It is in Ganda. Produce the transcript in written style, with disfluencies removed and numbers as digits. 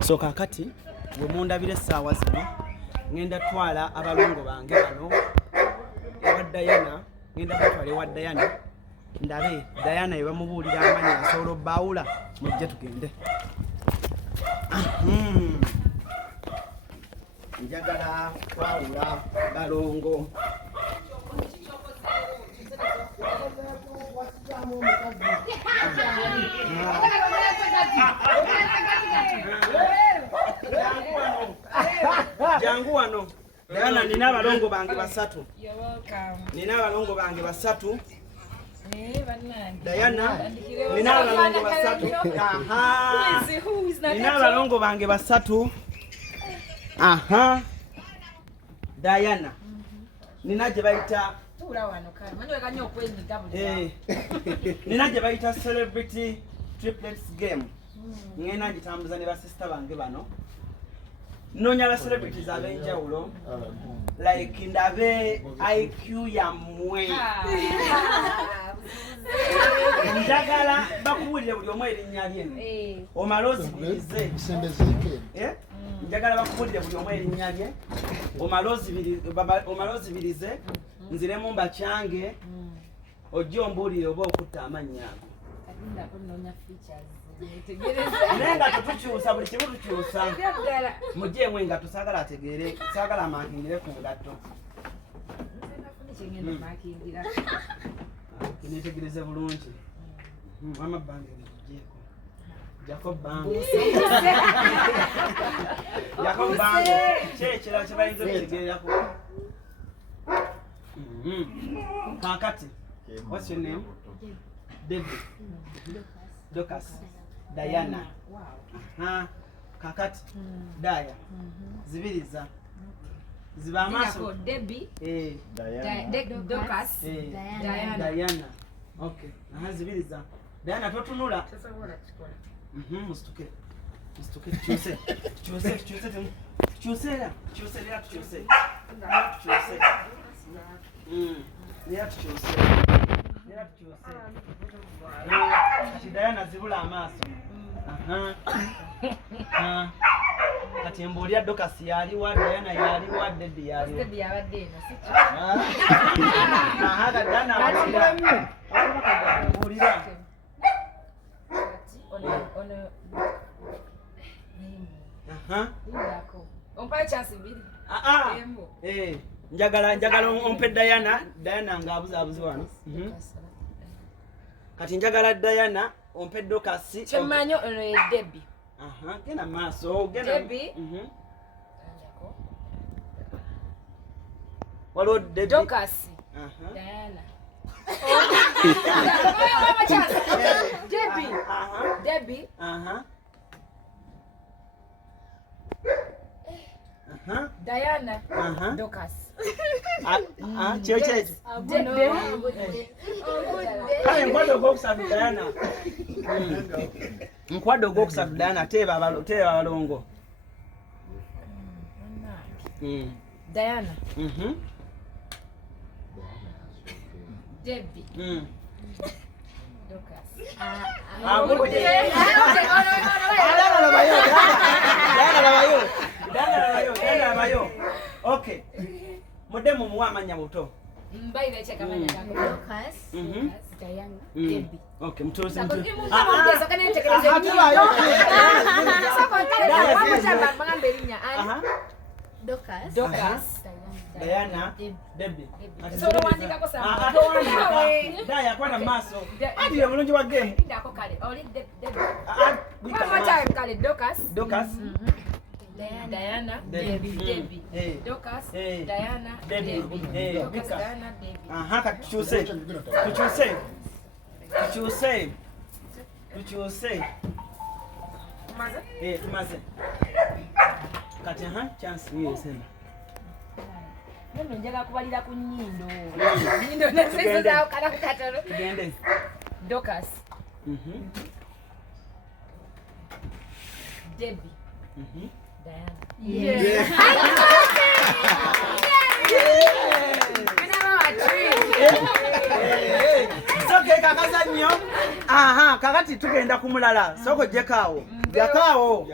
So kakati bwe mundabira essaawa zino ngenda twala abalongo bange bano ewa Diana, ngenda batwala ewa Diana ndabe Diana yebamubuulira amanyi asobola obbaawula mujje tugende. Njagala twawula balongo. Jangu wano. Diana nina abalongo bange basatu. You're welcome. Nina abalongo bange basatu. Bannange. Diana nina abalongo basatu. Aha. Who is not Nina abalongo bange basatu. Aha. Diana. Nina gye bayita nina gye bayita celebrity triplets game. Ngenda ngitambuza ne basista bange bano. Noonya ba celebrities ab'enjawulo. Like ndabe IQ ya mmwe. Njagala bakubuulire buli omu erinnya lye. Omala ozibirize. Njagala bakubuulire buli omu erinnya lye. Omala ozibirize. Nziremu mbakyange. Ojja ombuulire oba okutta amannya ago. Nenga tutukyusa buli kimu tukyusa. Mujeemu engatto saagala ategeere, saagala amaakingire ku ngatto. Kineetegereze bulungi. Mama bange mujeeko. Jacob bange. Jacob bange. Kyekira kye bayinza okutegeerako. Kakati. What's your name? David. Docas. Diana. Wow. Kakati. Daya. Zibiriza. Ziba amaso. Debbie. Docas. Diana. Okay. Zibiriza. Diana totunula. Mustuke. Mustuke cyose. Cyose. Cyose. Diana zibula amaaso. Kati mbuulira Docas yaliwa, Diana yaliwa, Debbie yaliwa. Debbie yabadde eno si kyo. Diana mbuulira. Ompayo chance mbiri. Njagala ompe Diana ng'abuzabuzi wano. Kati njagala Diana ompe Docas. Kyemmanyo ono ye Debbie. Genda maaso. Debbie. Waliwo Debbie. Docas. Diana. Debbie. Diana. Docas. Cheche. Kale nkwado ogwokusatu Diana. Nkwado ogwokusatu Diana teeba abalongo. Diana. Debbie. Docas. Diana labayo. Okay. Mudemu muwa amanya buto. Mbaire cheka manya gango. Docas. Diana. Debbie. Okay, mtuose. Docas. Diana. Debbie. So wandika ko sama. Daya kwana maso. Adi ya mulungi wa game. Ndako kale. Oli Debbie. One time kale Docas. Diana, Debbie. Docas, Diana, Debbie. Docas, Diana, Debbie. Tuchuse. Tumaze. Kati chance niyo sema. Neno njaga kubalira ku nnyindo. Nnyindo nasese za kala ku katalo. Tugende. Docas. Debbie. Diana. Yes. So Okay, Akazanyo. Aha, kakati tugenda kumulala. Soko jekaawo. Jakaawo.